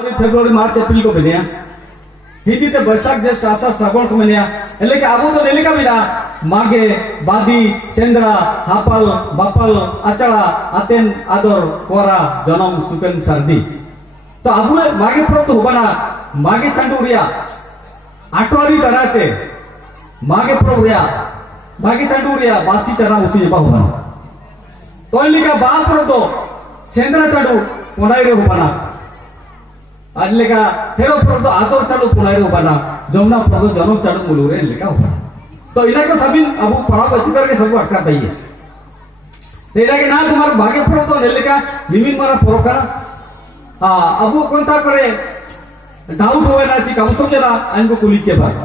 February March April को बेनिया हिंदी ते बैसाख ज्येष्ठ आषाढ़ श्रावण को बेनिया એટલે કે આબુ તો નેલિકા વિના માગે બાદી સેન્દ્રા હાપલ બાપલ આચળા આતેન આદર કોરા જનમ સુકેન સરદી તો આબુ માગે પ્રો તો હોબાના માગે ચાંડુરિયા આટવારી દરાતે मागे प्रोग्रिया मागे चांडूरिया बासी चरा उसी जेपा होना तो इनका बाल प्रो तो सेंद्रा चाडू पुनाईरे होना अनलेका हेरो प्रो तो आदर चाडू पुनाईरे होना जमुना प्रो तो जनम चाडू मुलुरे इनका होना तो इना को सभी अब पढ़ा बच्ची करके सबको अटका चाहिए तेरा के ना तुम्हारे भागे प्रो तो नेलेका निमिन मारा प्रो का अब कौन सा करे डाउट होए ना ची कम समझना इनको कुली के बाद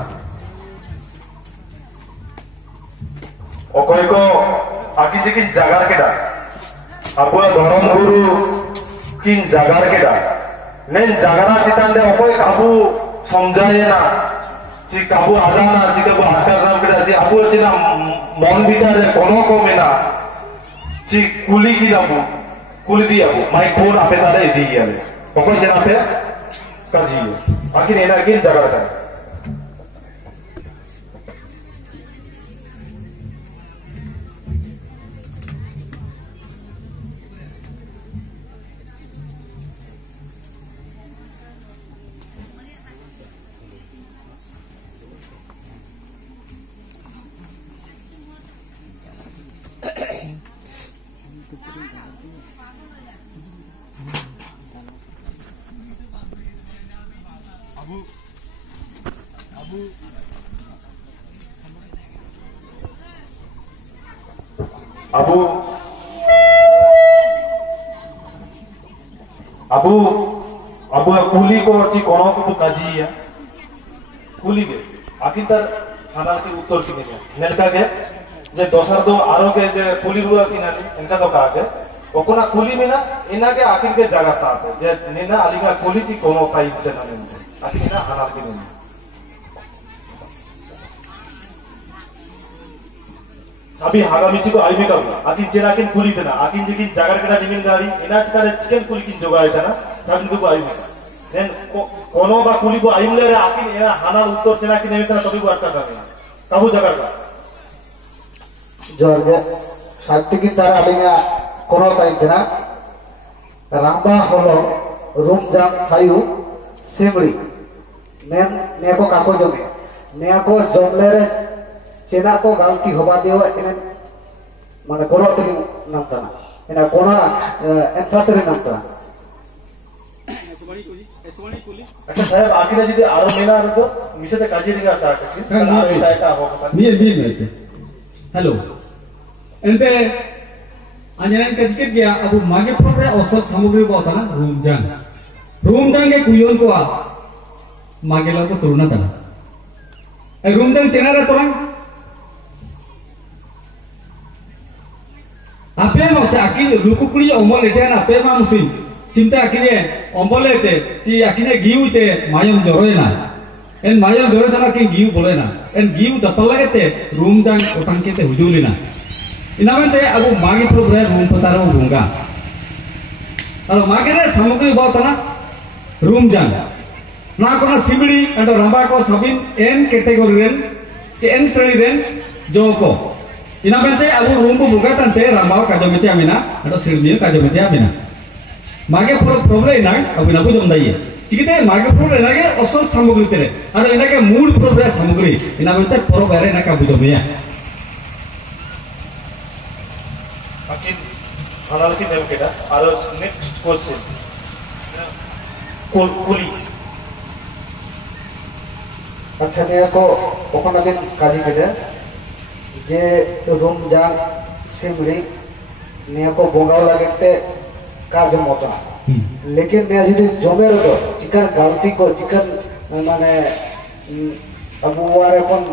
অকয় কো আকি যে কিন জাগার কেডা আবুয়া ধরম গুরু কিন জাগার কেডা নেন জাগারা চিতান্ডে অকয় কাবু সমঝায় না জি কাবু আজানা জি কাবু আটকার নাম কেডা জি আবু চিনা মন ভিতরে কোনো কমে না জি কুলি কি নাবু কুলি দিয়াবু মাই কোন আপে তারে দি গিয়ালে অকয় জেনাতে কাজি আকি নেনা কিন জাগারটা Abu कुली को ची कोनो को काजी है कुली के आखिर खाना के उत्तर की नहीं नेलका के जे दोसर दो आरो के जे कुली हुआ कि ना इनका तो कहा के ओकोना कुली में ना इना के आखिर के जगह था जे निना अलीगा कुली ची कोनो काई ते ना नहीं आखिर ना खाना के नहीं सभी हागामिसी को आई में का आखिर जेना किन कुली देना आखिर जे किन जगह केटा निमिन गाड़ी इना करे चिकन कुली किन जोगाए था ना सब इनको को आई में देन कोनो बा कुली को आई ले आखिर एना हाना उत्तर जेना किन नहीं था सभी को अटका करना तबु जगह का jorge sakti ki tara alinga kono tai dena ramba holo room jam sayu semri nen neko kako jome neko jomlere chena ko galti hoba deo enen mane kono tini namtana ena kono enfatri namtana अच्छा साहब आखिर यदि आरो मेला तो मिसे काजी दिगा start करके hello एंते अंजनन कटिकेट गया अब मागे प्रोग्राम औसत सामग्री को होता ना रूम जांग के कुयोन को मागे ला को तुरना था रूम जांग चेना रे तोरंग आपे मौसा आकी लुकुकुड़ी ओमल एटे ना आपे मा मुसिन चिंता आकीने ओमल एटे ची आकीने गिउते मायम जरोयना एन मायम जरोयना कि गिउ बोलेना एन गिउ दपल लागते रूम जांग ओटांग केते हुजुलिना इनामते अब मागे प्रोग्राम रूम पतारो होगा और मागे रे सामग्री बहुत ना रूम जान ना कोना सिमड़ी एंड रंबा को सबिन एन कैटेगरी रेन के एन श्रेणी रेन जो को इनामते अब रूम को बुगा तंते रंबा का जो मिते आमिना एंड श्रेणी का जो मिते आमिना मागे प्रॉब्लम ना अब ना बुझम दाइए चिकिते मागे प्रोग्राम लागे असल सामग्री तेरे और इना के मूल प्रोग्राम सामग्री इनामते प्रोग्राम ना का बुझमिया आखिर खाना की नेम केटा और नेक्स्ट क्वेश्चन कुली अच्छा ने को ओखना दिन काजी केटा जे रूम जान सिमरी ने को बोंगाव लागते काज मोता लेकिन ने यदि जमे रो चिकन गलती को चिकन माने अब वारे कोन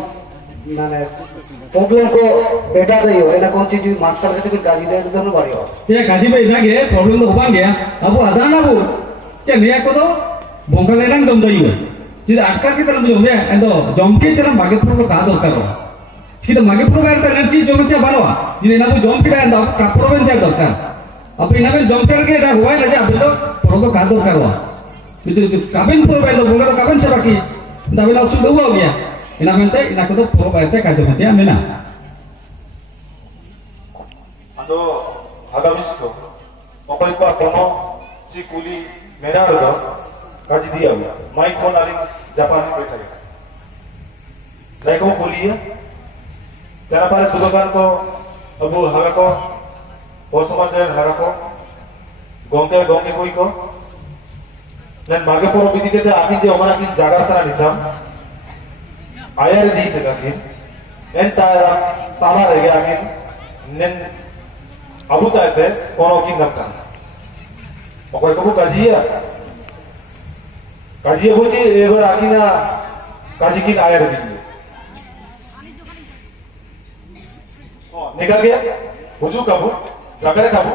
माने प्रॉब्लम को बेटा दइयो एना कोन चीज मास्टर के गाजी दे दनो बारियो ये गाजी पे इनागे प्रॉब्लम तो होबा गया अब अदाना बु के निया को तो बोंगा लेना दम दइयो जी अटका के तरह जो है एंदो जमके चला मागे प्रो का दरकार सीधा मागे प्रो बार ता नची जमके बालवा जी ना बु जमके एंदो का प्रोबेन जा दरकार अब इना में जमके के एटा हुआ ना जे अब तो प्रो का दरकार itu kabin pura itu bunga itu kabin siapa ki tapi langsung dua dia ina mente ina kudu pura itu kajo mati amena ando agamis ko okoy pa kono si kuli mera do kaji dia mai phone ali japan में बैठा है नहीं को kuli है तेरा पास दुकान को अबू हरा को और समाज हरा को गोंगे गोंगे कोई को नेन मागे पर विधि के आखिर जे हमारा की जागा तरह निदाम आयर दी थे आखिर नेन ताला रह गया आखिर नेन अबू तासे कोनो की नक्का ओकोय को काजिया बुझी एबार आखिर ना काजी की आयर दी निकल गया बुझू काबू जागरे काबू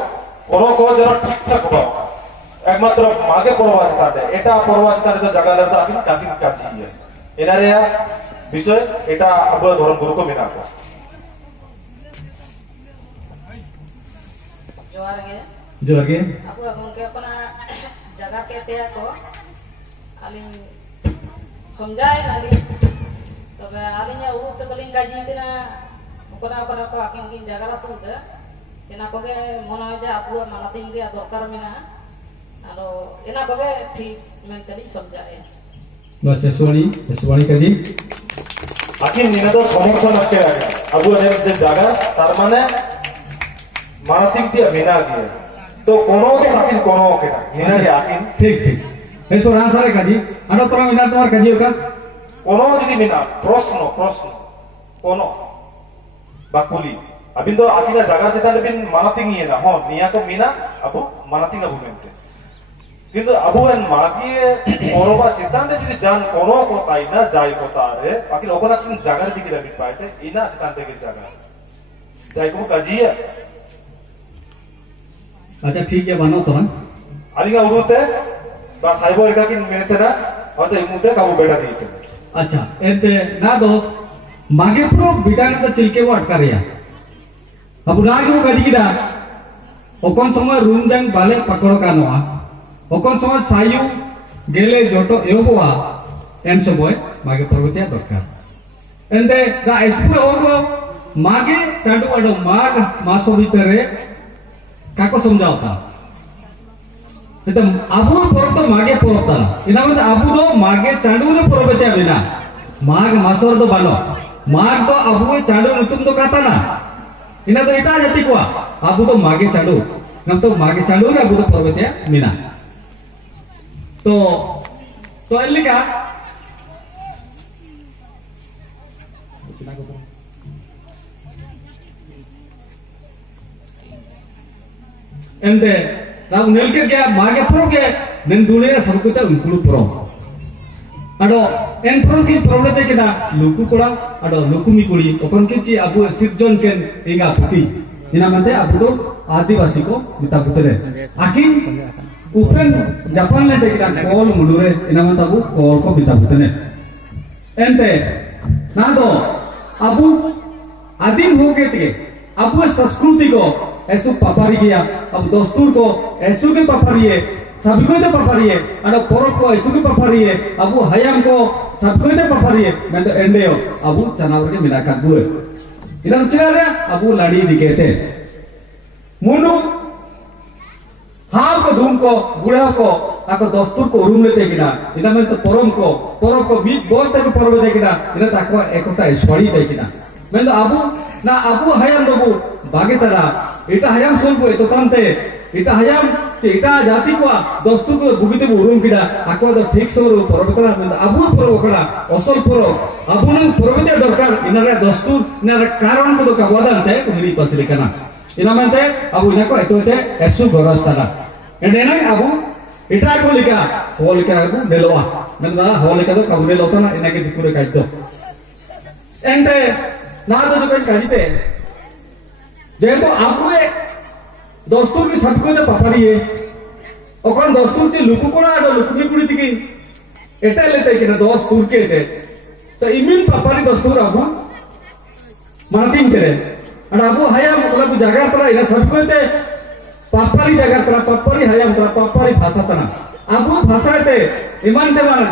कोनो को जरा ठीक ठाक हो একমাত্র মাগে পরবাস কাটে এটা পরবাস কাটে তো জায়গা লাগতো আপনি কাকি কাটছি এনারে বিষয় এটা আবু ধর্ম গুরুকে মেনা কো जोर के aku ngke अपना जगह कहते हैं को आली समझाए आली तो आली nya uru te paling kaji tina ukona अपना को आके उनकी जगह ला तो दे ina ko ge mona aja aku mana tinggi dokar mina alo ina ko ge ठीक मैं करी समझाए बस सेसवाणी कदी आखिर निना तो समर्थन आके अबू ने जे जगह तार माने मानसिक दिया बिना दिए तो कोनो के आखिर कोनो के निना के आखिर ठीक eso रासारे कदी अनो तोरा मिना तोर कदी का कोनो যদি বিনা প্রশ্ন কোনো বাকুলি अभी तो आखिर जगह से ताले बिन मानसिक ही है ना हो निया तो बिना अबू मानसिक अबू में কিন্তু আবু এন মাগিয়ে পরবা চিন্তান্তে যদি জান কোনো কোথায় না যাই কোথারে বাকি ওখানে তুমি জায়গার দিকে লাগি পাইতে ইনা চিন্তান থেকে জায়গা যাই কো কাজিয়া अच्छा ठीक है बनो तो আলিগা উরুতে বা সাইবো এটা কি মেতে না হয়তো এই মুহূর্তে কাবু বেটা দিতে अच्छा एते ना दो मागे प्रो बिटाने तो चिलके वो अटका रिया अब ना के वो कदी किदा ओकन समय रूम जंग बाले पकड़ो कानोआ ओकन समय सायु गेले जोटो एवोआ एन सबय मागे पर्वतिया दरकार एंदे दा स्कूल ओगो मागे चांडू अडो माग मासो भीतरे काको समझावता तो आबू पर्व तो मागे पर्वता इना मत आबू दो मागे चांडू दो पर्वतिया बिना माग मासोर दो बालो माग तो आबू चांडू नुतुम तो काता ना इना तो इटा जाति को आबू तो मागे चांडू नम तो मागे चांडू रे आबू तो पर्वतिया बिना तो अल्लिका एंते ನಾವು ನೆಲ್ಕೆಗೆ ಮಾಗೆ ಪ್ರೋಗೆ ನೆನ್ ದುಳಿಯ ಸರ್ಕುತ ಉಂಕುಳು ಪ್ರೋ ಅಡೋ ಎನ್ ಪ್ರೋಗೆ ಪ್ರೊಬ್ಲೆತೆ ಕೆಡ ಲುಕು ಕೂಡ ಅಡೋ ಲುಕುಮಿ ಕುಡಿ ಒಕನ್ ಕೆಚಿ ಅಬು ಸಿರ್ಜನ್ ಕೆನ್ ಈಗ ಪುಟಿ ಇನ ಮಂತೆ ಅಬುದು ಆದಿವಾಸಿ को मिता पुतरे आखिर उपेन जापान ले देखिरा कॉल मुडुरे इना मंत अबु कॉल को मिता पुतने एंते ना दो अबु आदिम हो के ते अबु संस्कृति को ऐसु पापारी गया अब दस्तूर को ऐसु के पापारी है सबको तो पापारी है अरे पोरक को ऐसु के पापारी है अबु हयाम को सबको तो पापारी है मैं तो एंडे हो अबु चनावर के मिला कर बुए इधर चला रहा अबु लाड़ी दिखेते मुनु हाँ को धूम को बुढ़ा को आको दस्तूर को रूम लेते किना इधर में तो पोरम को बीच बोलते को पर्व देखिना इधर ताको एकता स्वरी देखिना मैं तो अबु ना अबु हयाम दबु बागे तरा इटा हयाम सोलबो तो तंते इटा हयाम इटा जाति को दोस्तु को बुगिते उरुम किडा आको तो ठीक समर परबतरा मैं अबु परब करा असल परब अबु न परबते दरकार इनारे दोस्तु इनारे कारण को का वदांते कुमिरी पसले कना इना मनते अबु इनाको एतोते एसु गरस्ताना एडेना अबु इटा को लिका अबु नेलोआ नंदा होलिका तो कबु नेलोतना इनाके दिकुरे काइतो एंटे ना तो जो काजिते जेतो आपने दोस्तों की सबको तो पापारी है ओकन दोस्तों से लुकु कोड़ा आडो लुकुनी कुड़ी तिकी एटा लेते कि ना दोस्तों के थे तो इमिन पापारी दोस्तों आबू मार्टिन करे और आबू हयाम मतलब को जगह तरा इना सबको ते पापारी जगह तरा पापारी हयाम तरा पापारी भाषा तना abu bhasa te iman teman